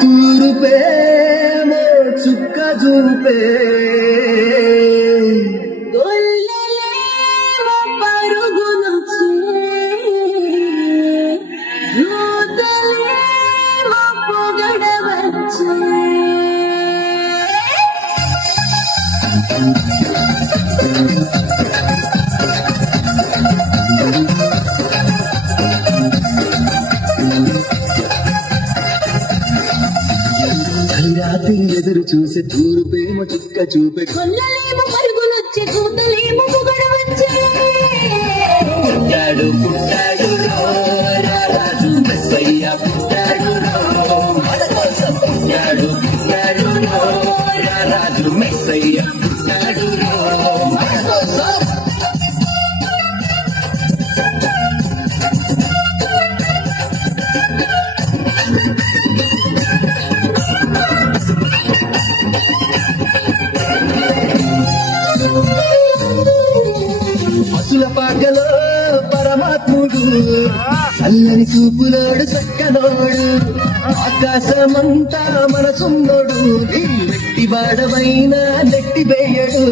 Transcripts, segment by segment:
తూరుపేమో చుక్క చూపే రాత్రి ఎదురు చూసే తూరుపేమో చుక్క చూపే కొల్లలేమో పరుగులొచ్చే కూతలేమో పొగడవచ్చే పుట్టాడు పుట్టాడు రాజు మెస్సయ్య పుట్టాడు మన కోసం పుట్టాడు పుట్టాడు రాజు మెస్సయ్య పుట్టాడు మన కోసం పసుల పాకలో పరమాత్ముడు చల్లని చూపులోడు చక్కనోడు ఆకాశమంతా మనసున్నోడు నీ వెట్టి వాడవైనా నెట్టి వేయడు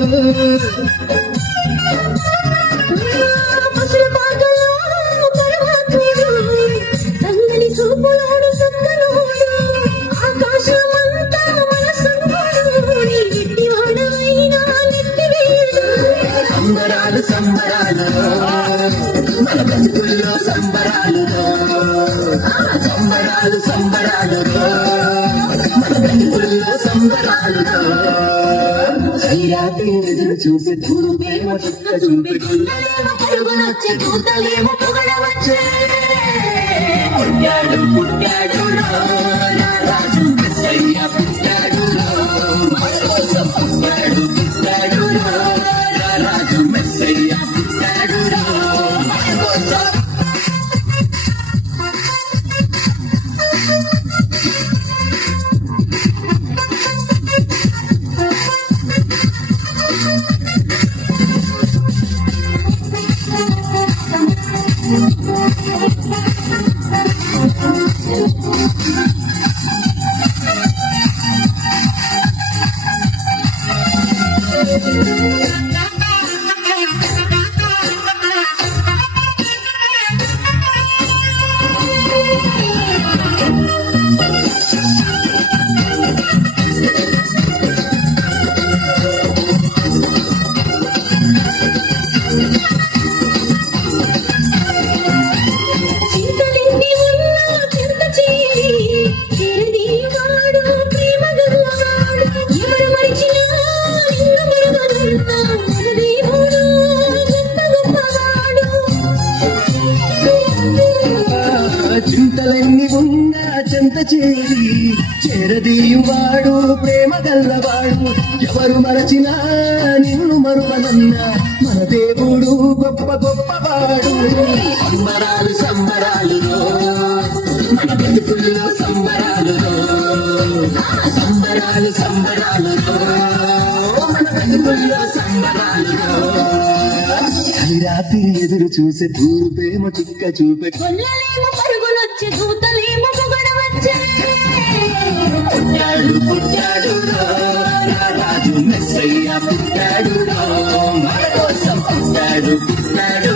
పసుల పాకలో పరమాత్ముడు చల్లని చూపులోడు చక్కనోడు ఆకాశమంతా మనసున్నోడు నీ వెట్టివాడవైనా నెట్టివేయడు సంబరాలు సంబరాలు మన బతుకుల్లో సంబరాలు సంబరాలు సంబరాలు మన బతుకుల్లో సంబరాలు శ్రీరాత్రి ఎదురు చూసి తూరుపేమో చుక్క చూపి కొల్లలేమో పరుగులొచ్చే కూతలేమో పొగడవచ్చే పుట్టాడు పుట్టాడు రాజు మెస్సయ్య పుట్టాడు మన కోసం పుట్టాడు పుట్టాడు రాజు మెస్సయ్య పుట్టాడు మన కోసం చింతలింగి ఉన్న చింత చేరి చేరదీవాడు ప్రేమ గల్లవాడు ఎవరు మరిచినా నిన్ను మరువనున్నా మన దేవుడు గొప్ప గొప్పవాడు చింతలన్నీ ఉన్న చెంత చేరి చేరదీయువాడు ప్రేమ గల్లవాడు ఎవరు మరచినా నిన్ను మరువనన్నా మన దేవుడు గొప్ప గొప్పవాడు సంబరాలు సంబరాలు మన బతుకుల్లో సంబరాలు సంబరాలు సంబరాలు మన బతుకుల్లో సంబరాలు రాత్రి ఎదురు చూసే తూరుపేమో చుక్క చూపే కొల్లలేమో పరుగులొచ్చే కూతలేమో పొగడవచ్చే పుట్టాడు పుట్టాడు రాజు మెస్సయ్య పుట్టాడు మన కోసం పుట్టాడు పుట్టాడు